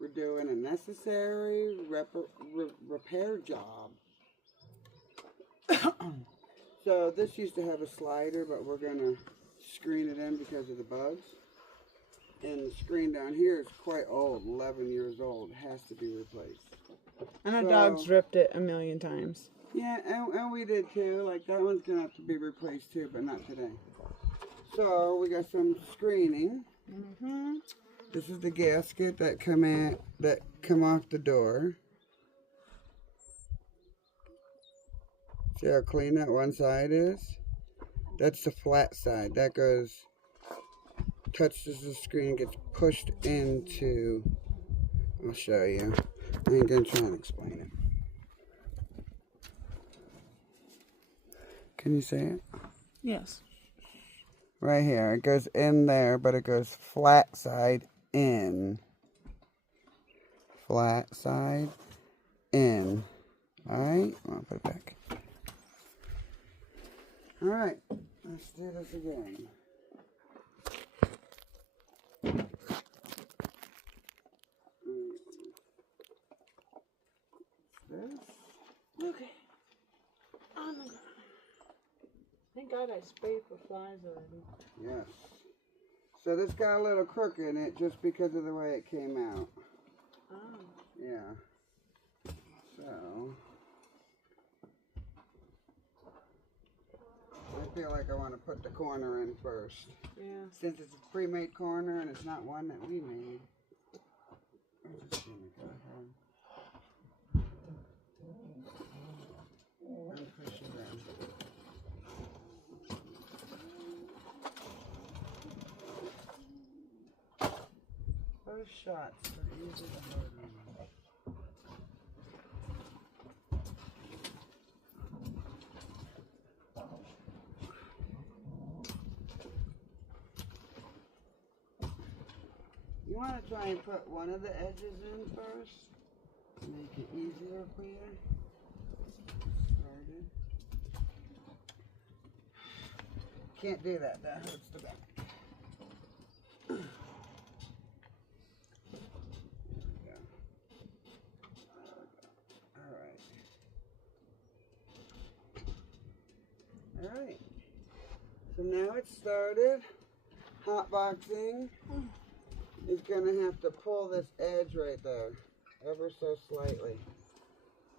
We're doing a necessary repair job. So this used to have a slider, but we're gonna screen it in because of the bugs. And the screen down here is quite old, 11 years old, has to be replaced. And our dog's ripped it a million times. Yeah, and we did too. Like that one's gonna have to be replaced too, but not today. So we got some screening. This is the gasket that come off the door. See how clean that one side is? That's the flat side. That goes, touches the screen, gets pushed into, I'll show you. I ain't gonna try and explain it. Can you see it? Yes. Right here. It goes in there, but it goes flat side in. Flat side in. Alright, I'll put it back. Alright, let's do this again. This. Okay. On the ground. Thank God I sprayed for flies already. Yes. So this got a little crook in it just because of the way it came out. Oh. Yeah. So I feel like I want to put the corner in first. Yeah. Since it's a pre-made corner and it's not one that we made. I'm just gonna go ahead and push it in. First shots are easy to hold on. You want to try and put one of the edges in first, make it easier for you. Started. Can't do that, that hurts the back. There we go. Alright. So now it's started. Hot boxing. Is going to have to pull this edge right there ever so slightly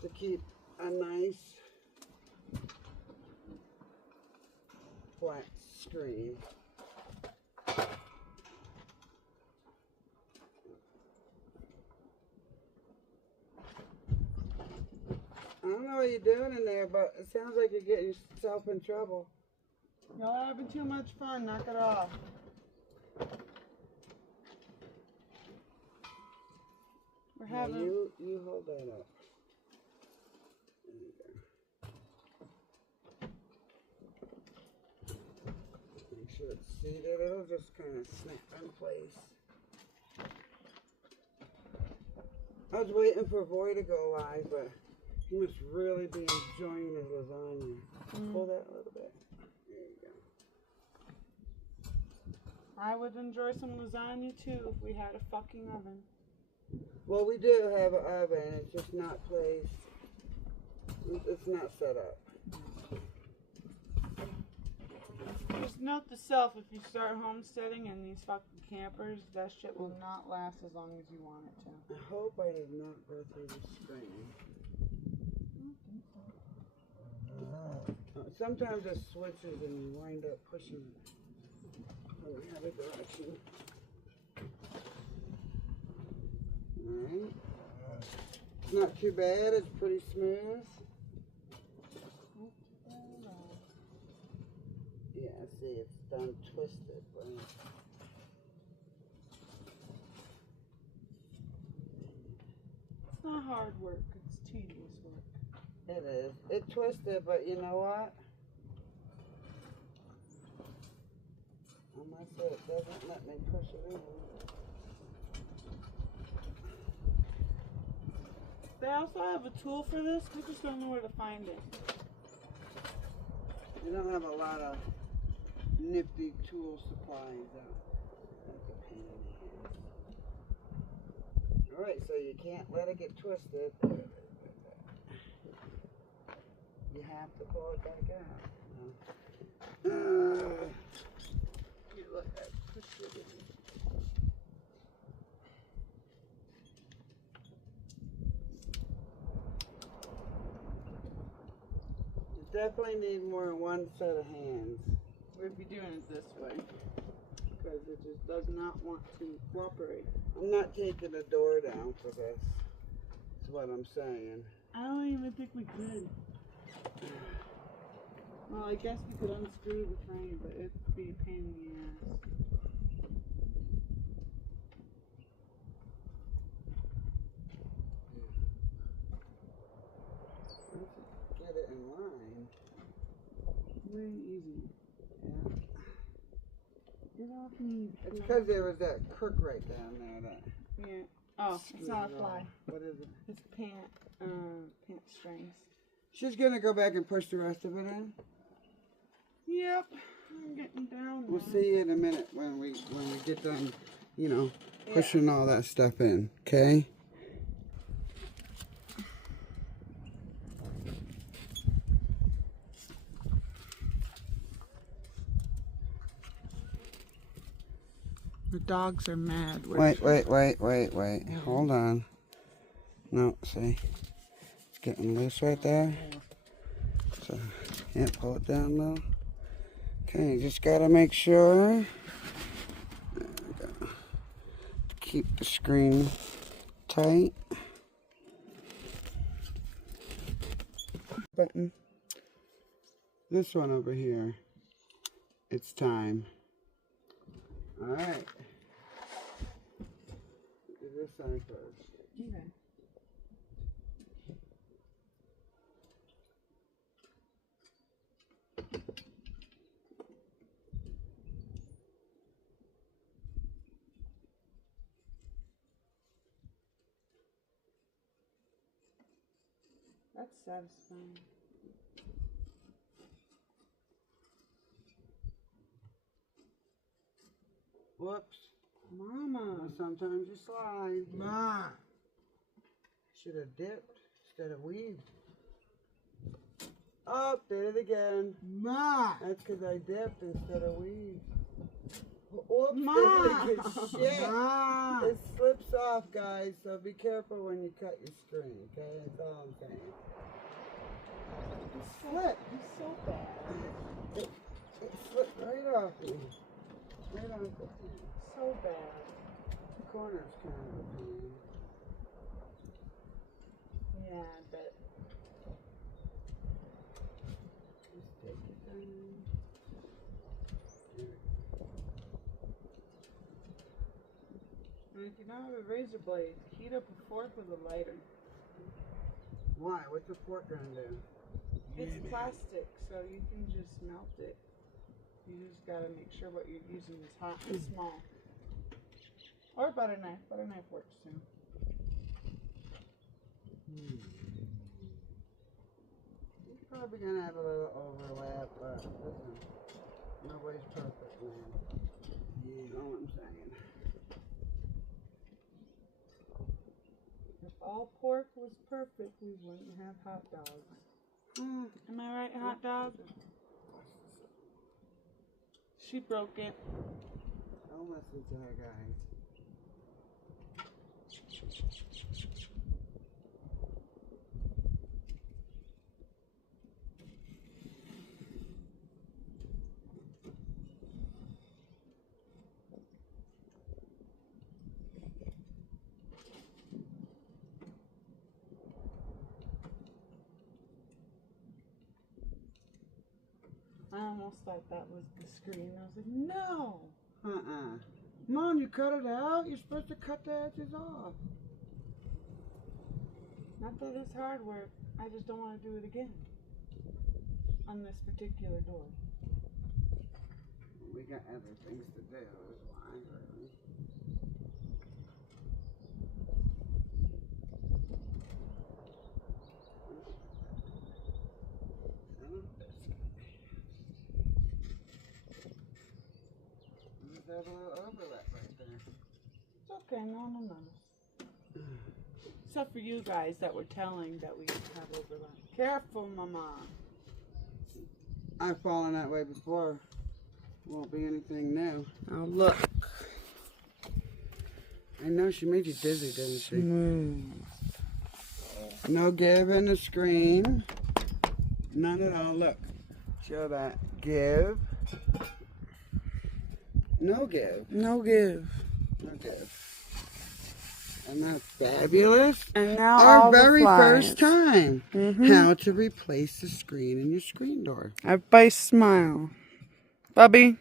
to keep a nice flat screen. I don't know what you're doing in there, but it sounds like you're getting yourself in trouble. Y'all having too much fun, knock it off. We're having... You hold that up. There you go. Make sure it's seated. It'll just kind of snap in place. I was waiting for Voy to go live, but he must really be enjoying his lasagna. Pull that a little bit. There you go. I would enjoy some lasagna too if we had a fucking oven. Well, we do have an oven. It's just not placed. It's not set up. Just note to self, if you start homesteading in these fucking campers, that shit will not last as long as you want it to. I hope I did not go through the screen. Sometimes it switches and you wind up pushing it in the other direction. Alright. It's not too bad, it's pretty smooth. Yeah, see, it's done twisted, right? It's not hard work, it's tedious work. It is. It twisted, but you know what? Unless it doesn't let me push it in. They also have a tool for this, we just don't know where to find it. They don't have a lot of nifty tool supplies though. That's a pain in the ass. Alright, right, so you can't let it get twisted. You have to pull it back out. Look, I pushed it in. You definitely need more than one set of hands. We'd be doing it this way because it just does not want to cooperate. I'm not taking the door down for this. That's what I'm saying. I don't even think we could. Well, I guess we could unscrew the frame, but it'd be a pain in the ass. Get it in line. Very easy. Yeah. Get off me. It's because there was that crook right down there. That. Yeah. Oh, it's not a fly. What is it? It's pant strings. She's gonna go back and push the rest of it in. Yep. I'm getting down now. We'll see you in a minute when we get done, you know, pushing all that stuff in. Okay. The dogs are mad. Wait. Hold on. No, see. It's getting loose right there. So, yeah, pull it down low. Okay, just gotta make sure. There we go. Keep the screen tight. Button. This one over here. It's time. Alright. Do this side first. Okay. That's satisfying. Whoops. Mama. Sometimes you slide. Ma. Should have dipped instead of weaved. Oh, did it again. Ma. That's because I dipped instead of weaved. Whoops, Ma. did it shit. Ma. It slips off, guys, so be careful when you cut your string, okay? That's all I'm saying. It slipped. It's so bad. It slipped right off me. Right on the hand. So bad. The corner's kind of a pain. Yeah, I bet. Just take it down. And if you don't have a razor blade, heat up a fork with a lighter. Why? What's the fork gonna do? It's plastic, so you can just melt it. You just gotta make sure what you're using is hot and small. Or butter knife. Butter knife works too. You're probably gonna have a little overlap, but listen, nobody's perfect, man. You know what I'm saying? If all pork was perfect, we wouldn't have hot dogs. Am I right, hot dog? She broke it. Don't listen to her, guys. I almost thought that was the screen. I was like, no! Mom, you cut it out? You're supposed to cut the edges off. Not that it's hard work. I just don't want to do it again. On this particular door. We got other things to do, is why, really. There's a little overlap right there. It's okay, no one will notice. Except for you guys that were telling that we have overlap. Careful, Mama. I've fallen that way before. Won't be anything new. Now look. I know she made you dizzy, didn't she? Smooth. No give in the screen. None at all. Look. Show that. Give. No give. No give. No give. And that's fabulous. And now Our very first time. Mm-hmm. How to replace the screen in your screen door. Everybody smile. Bubby.